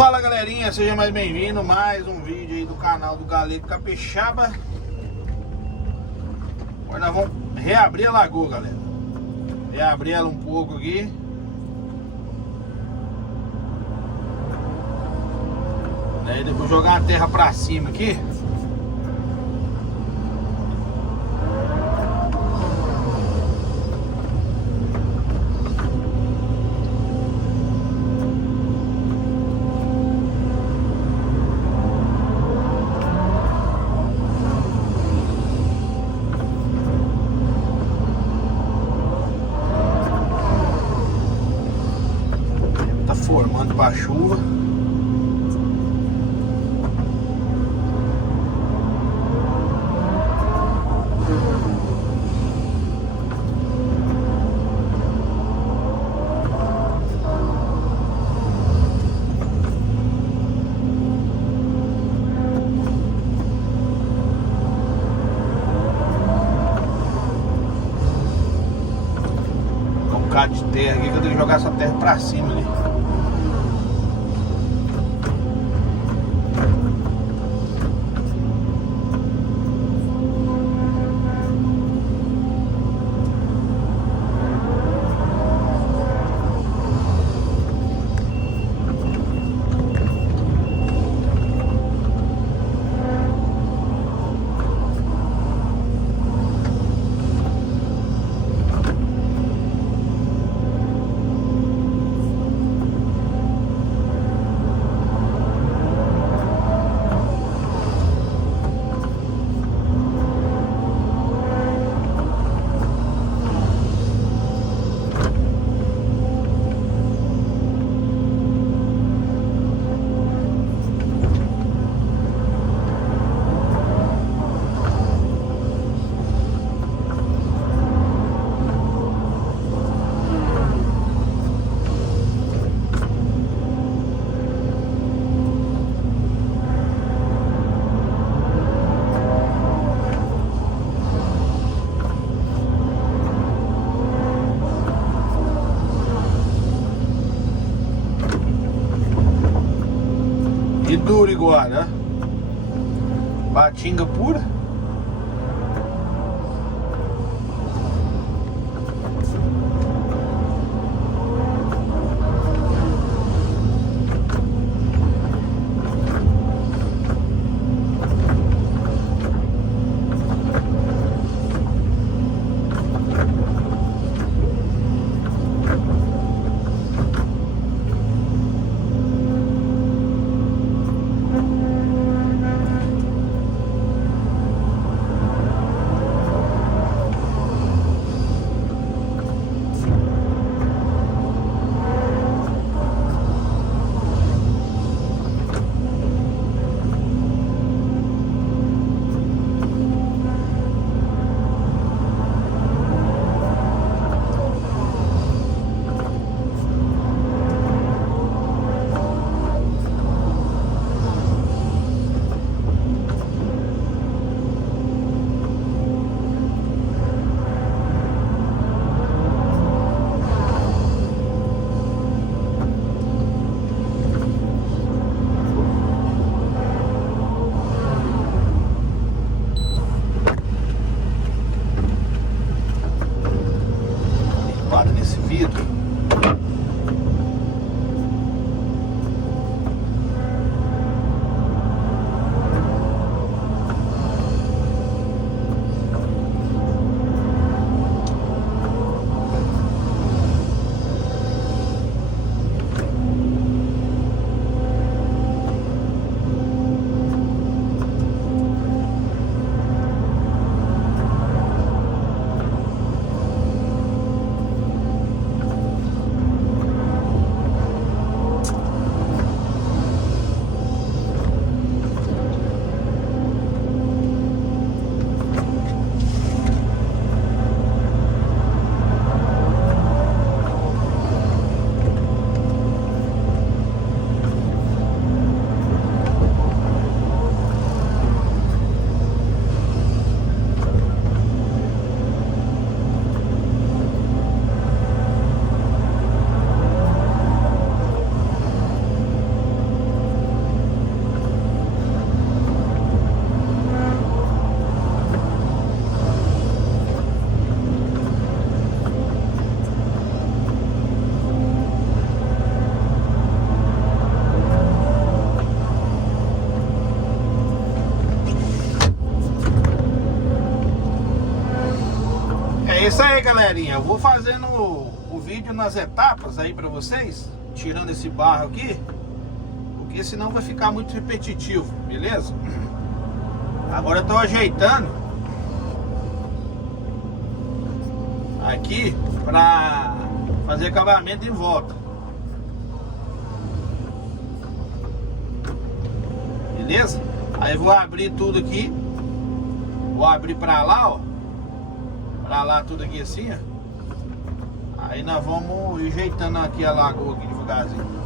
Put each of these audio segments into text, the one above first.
Fala galerinha, seja mais bem-vindo, mais um vídeo aí do canal do Galego Capixaba. Agora nós vamos reabrir a lagoa, galera. Reabrir ela um pouco aqui. Daí depois jogar a terra pra cima aqui. Formando para chuva. Um bocado de terra aqui que eu tenho que jogar essa terra para cima ali. E duro igual, né? Batinga pura. isso aí, galerinha. Eu vou fazendo o vídeo nas etapas aí pra vocês, tirando esse barro aqui, porque senão vai ficar muito repetitivo, beleza? Agora eu tô ajeitando aqui pra fazer acabamento em volta, beleza? Aí vou abrir tudo aqui, vou abrir pra lá, ó, pra lá tudo aqui assim, ó. Aí nós vamos ajeitando aqui a lagoa aqui devagarzinho.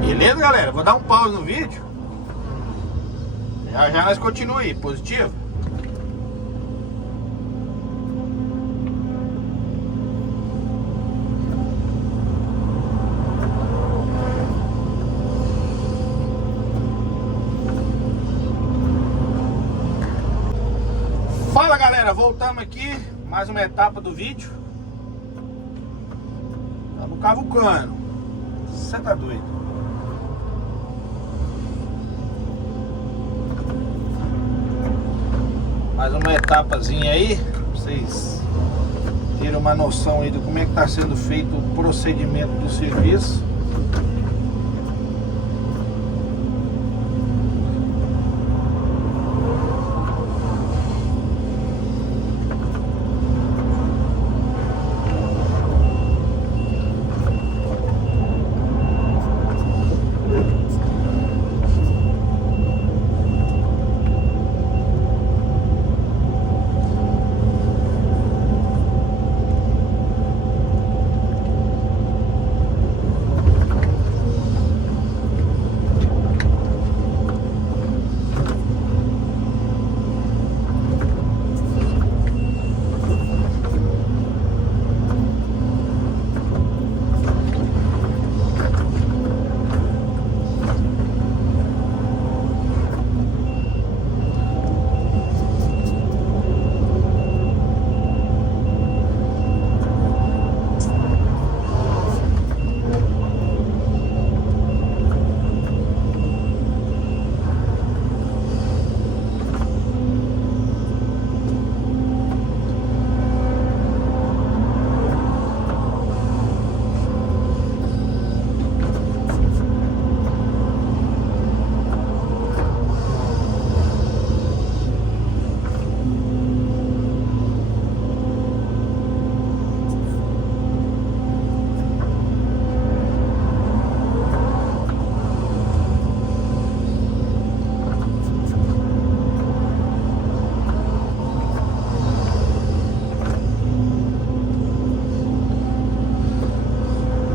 Beleza, galera? Vou dar um pause no vídeo. Já nós continuamos aí, positivo. Fala, galera, voltamos aqui, mais uma etapa do vídeo. Estamos cavucando. Você tá doido? Mais uma etapazinha aí, pra vocês terem uma noção aí de como é que está sendo feito o procedimento do serviço.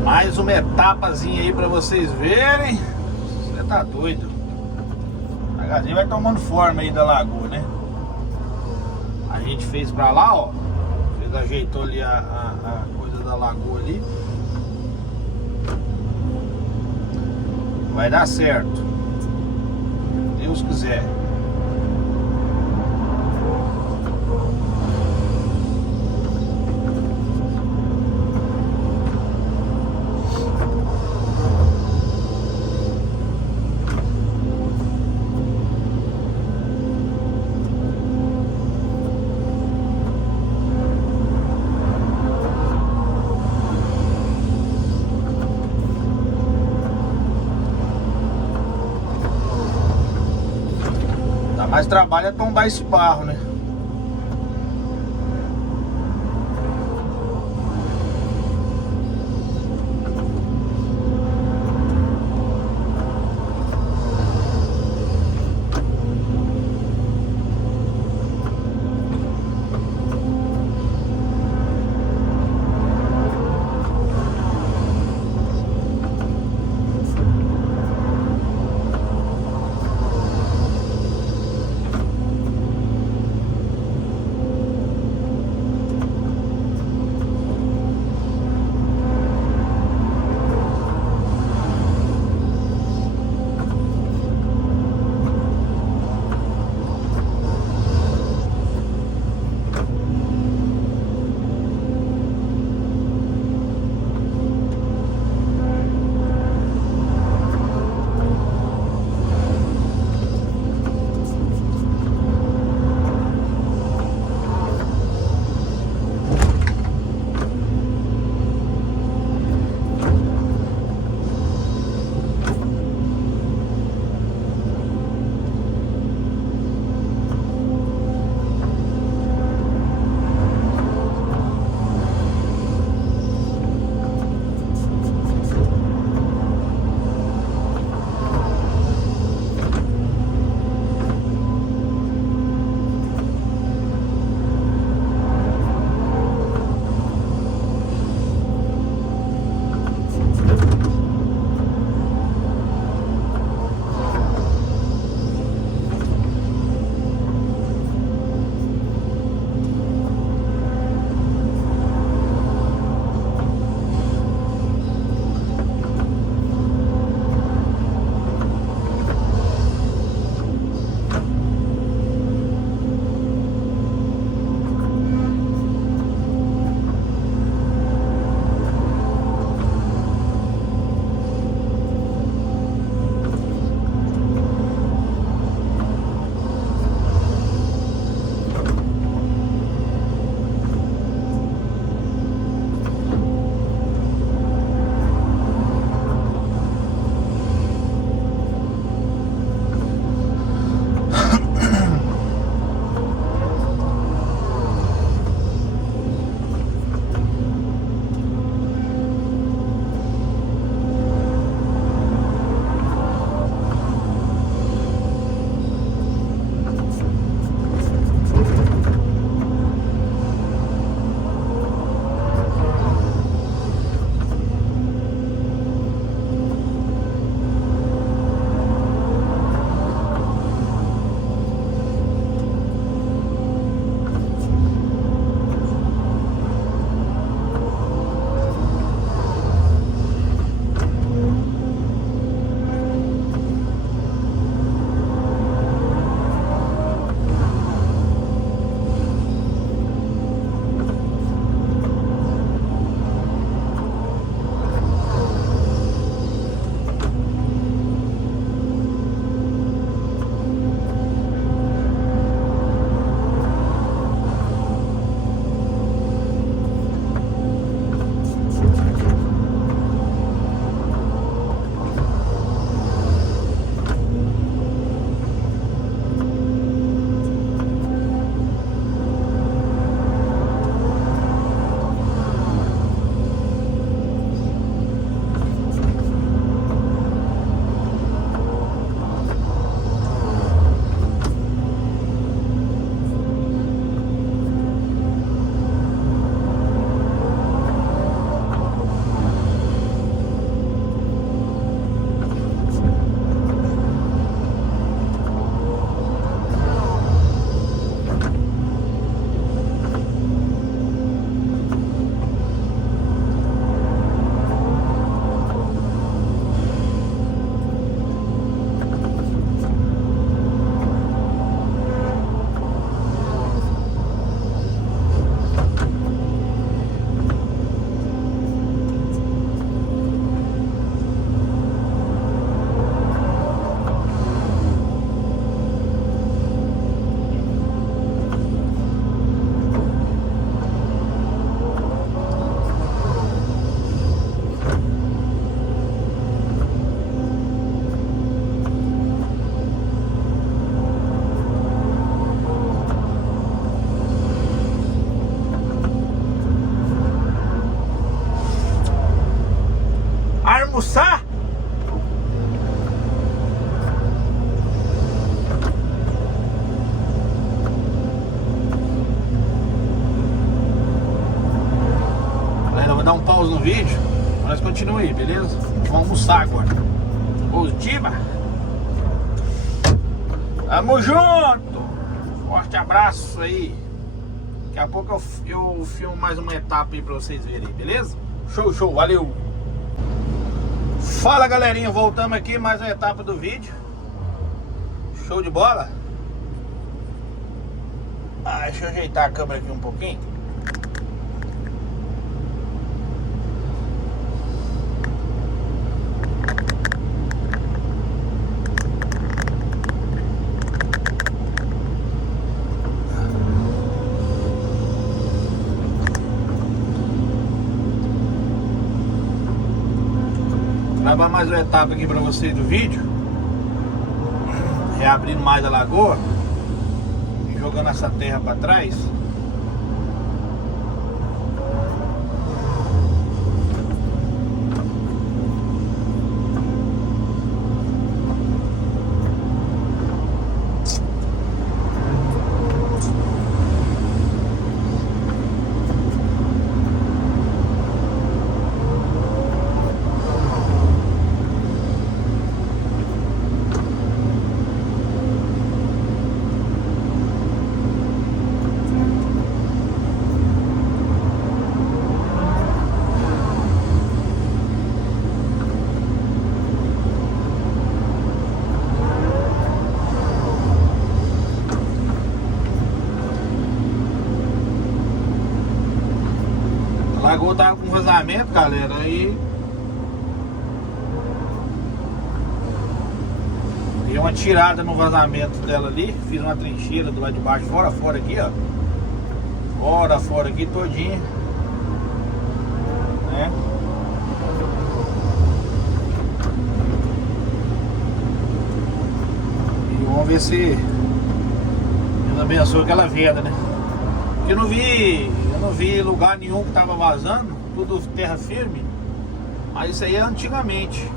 Mais uma etapazinha aí pra vocês verem. Você tá doido. A gazinha vai tomando forma aí da lagoa, né? A gente fez pra lá, ó. Fez, ajeitou ali a coisa da lagoa ali. Vai dar certo, se Deus quiser. Mais trabalho é tombar esse barro, né? almoçar? Galera, eu vou dar um pause no vídeo, mas continue aí, beleza? Vamos almoçar agora. Positivo. Tamo junto. Forte abraço aí. Daqui a pouco eu filmo mais uma etapa aí pra vocês verem, beleza? Show, show, valeu. Fala, galerinha, voltamos aqui mais uma etapa do vídeo. Show de bola. Deixa eu ajeitar a câmera aqui um pouquinho. Gravar mais uma etapa aqui pra vocês do vídeo. Reabrindo mais a lagoa e jogando essa terra pra trás. A lagoa tava com vazamento, galera, aí dei uma tirada no vazamento dela ali. Fiz uma trincheira do lado de baixo, fora aqui, ó. Fora aqui todinho, né? E vamos ver se Deus abençoa aquela venda, né? Eu não vi lugar nenhum que tava vazando, tudo terra firme. Mas isso aí é antigamente.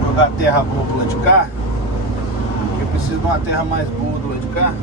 Vou jogar terra boa pro lado de cá. Eu preciso de uma terra mais boa do lado de cá.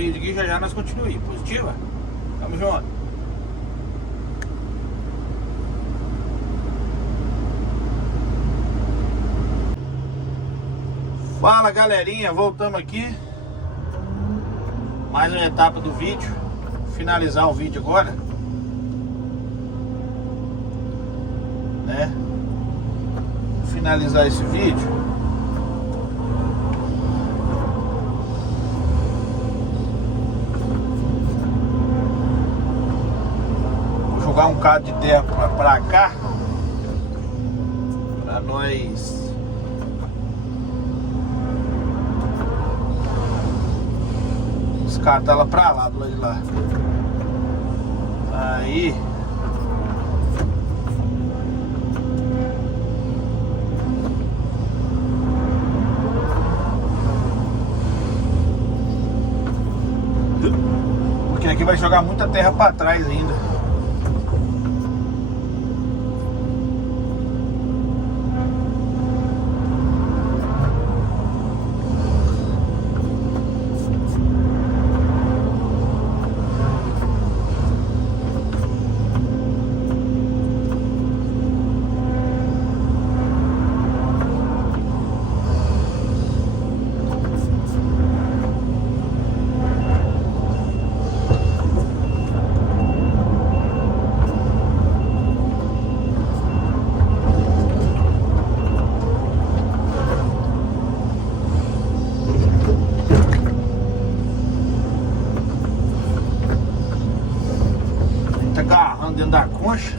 vídeo aqui, já já nós continuamos. Positiva? Tamo junto. Fala galerinha, voltamos aqui. Mais uma etapa do vídeo. Finalizar o vídeo agora, né? Finalizar esse vídeo. Vou jogar um bocado de terra pra cá, pra nós descartar ela pra lá, do lado de lá. Aí porque aqui vai jogar muita terra pra trás ainda. Agarrando dentro da concha.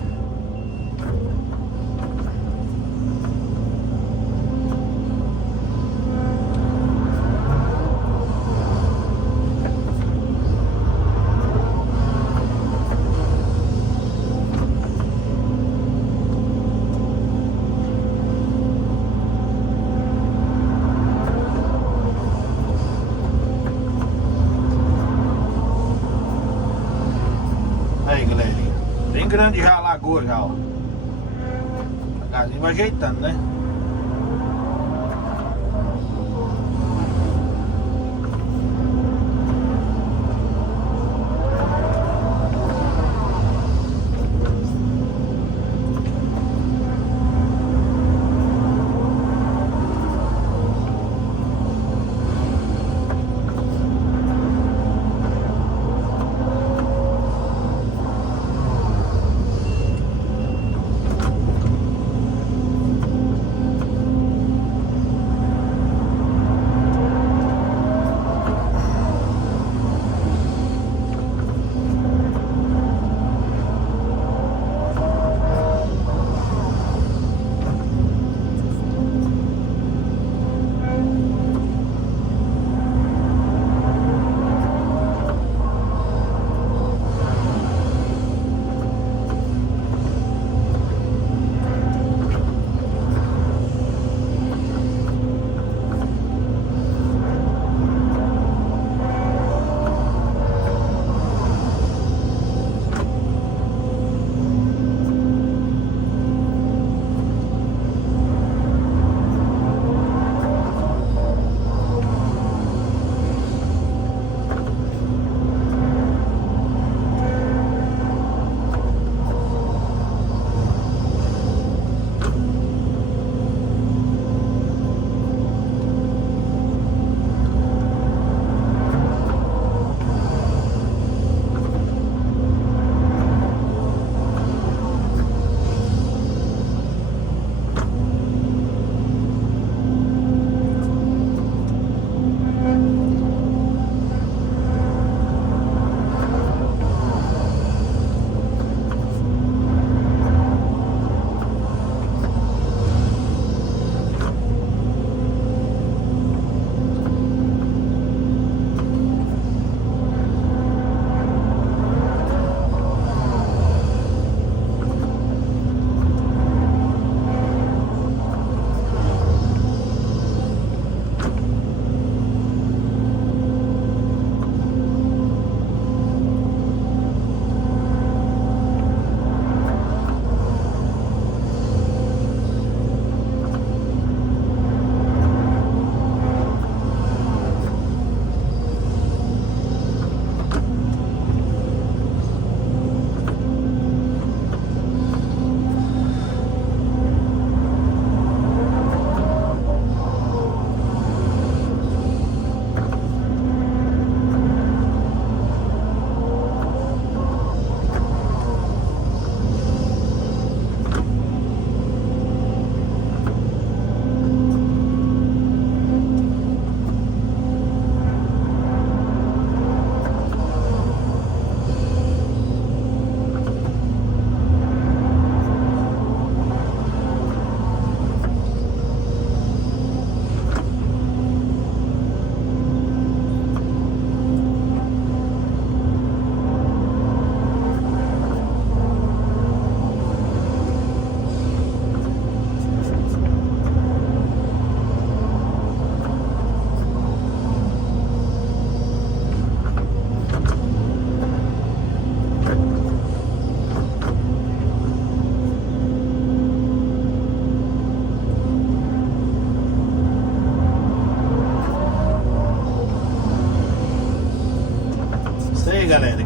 Aí galerinha, bem grande já a lagoa já, ó. Devagarzinho vai ajeitando, né?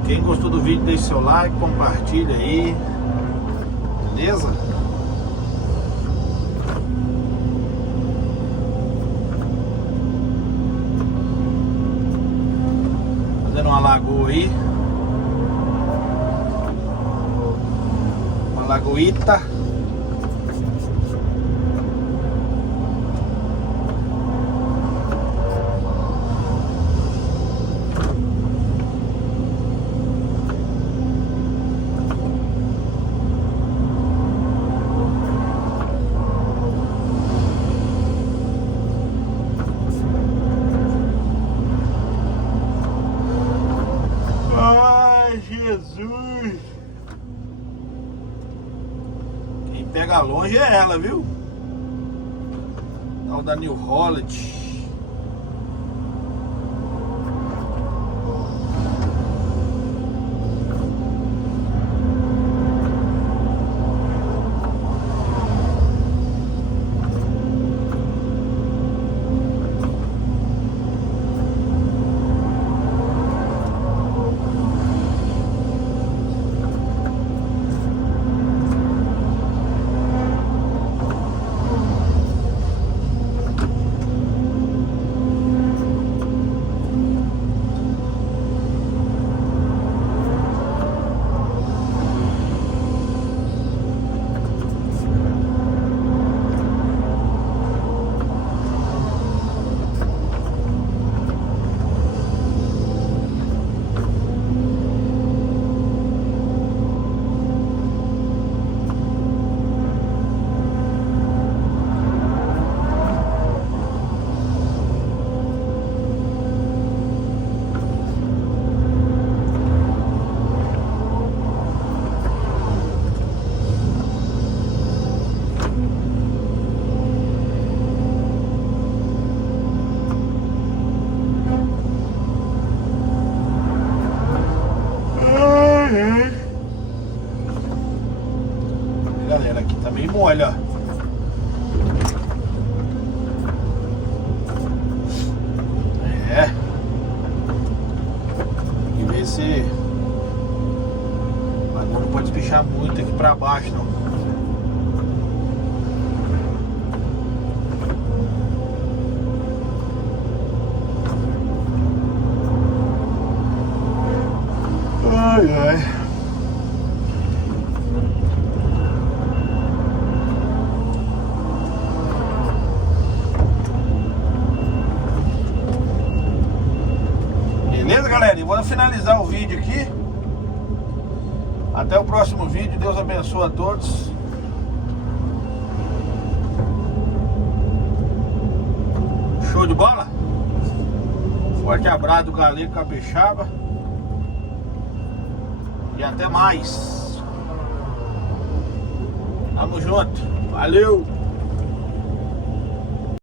Quem gostou do vídeo, deixe seu like, compartilha aí. Beleza? Fazendo uma lagoa aí. Uma lagoita. Jesus! Quem pega longe é ela, viu? Tal da New Holland. Galera, aqui tá meio mole, ó. É. E ver se agora não pode pichar muito aqui pra baixo, não. Ai, ai. Beleza, galera? E vou finalizar o vídeo aqui. Até o próximo vídeo. Deus abençoe a todos. Show de bola? Forte abraço do Galego Capixaba. E até mais. Tamo junto. Valeu!